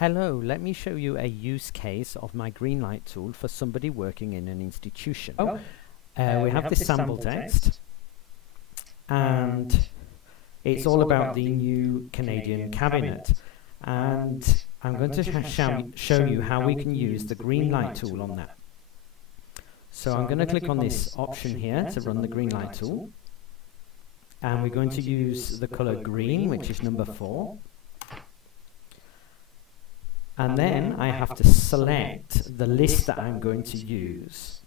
Hello, let me show you a use case of my Greenlight tool for somebody working in an institution. We have this sample text, and it's all about the new Canadian cabinet. And I'm going to show you how we can use the Greenlight tool on that. So I'm going to click on this option here to run the Greenlight tool. And we're going to use the color green, which is number 4. And then I have to select the list that I'm going to use.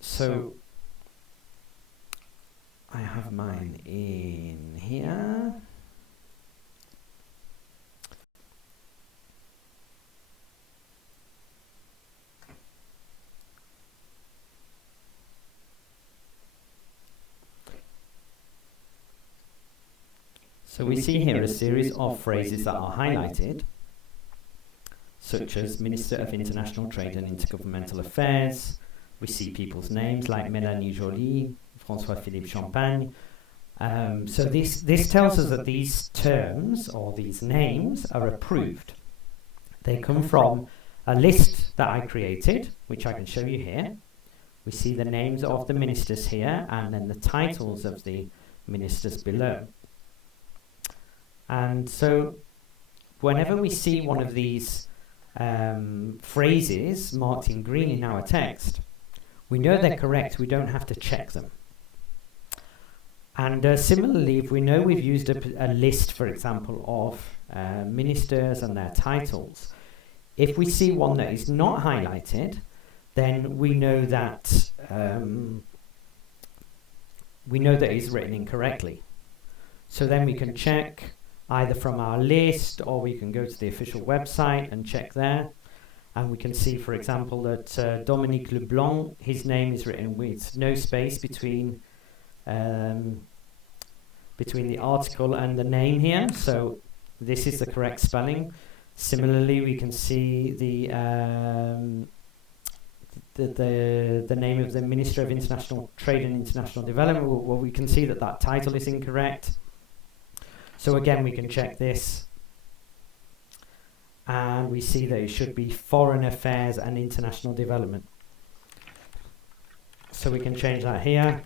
So I have mine in here. So we see here a series of phrases that are highlighted, such as Minister of International Trade and Intergovernmental Affairs. We see people's names like Mélanie Joly, François-Philippe Champagne. So this tells us that these terms, or these names, are approved. They come from a list that I created, which I can show you here. We see the names of the ministers here, and then the titles of the ministers below. And so whenever we see one of these phrases marked in green in our text, we know they're correct, we don't have to check them. And similarly, if we know we've used a list, for example, of ministers and their titles, if we see one that is not highlighted, then we know that it's written incorrectly. So then we can check either from our list, or we can go to the official website and check there. And we can see, for example, that Dominique Leblanc, his name is written with no space between the article and the name here. So this is the correct spelling. Similarly, we can see the name of the Minister of International Trade and International Development. Well, we can see that that title is incorrect. So again, we can check this, and we see that it should be Foreign Affairs and International Development. So we can change that here.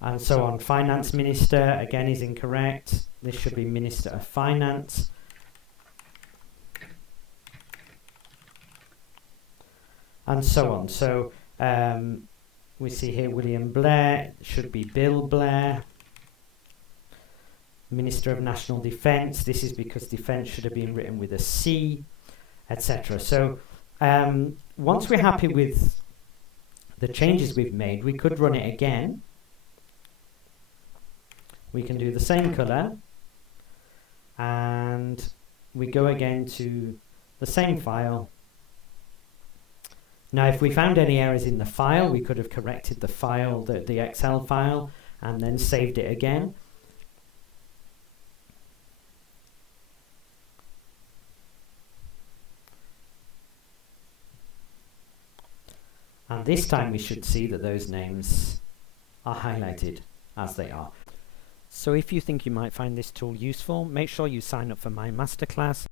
And so on. Finance Minister, again, is incorrect. This should be Minister of Finance. And so on. So we see here William Blair, should be Bill Blair. Minister of National Defence, this is because defence should have been written with a C, etc. So once we're happy with the changes we've made, we could run it again. We can do the same colour, and we go again to the same file. Now, if we found any errors in the file, we could have corrected the file, the Excel file, and then saved it again. And this time we should see that those names are highlighted as they are. So if you think you might find this tool useful, make sure you sign up for my masterclass.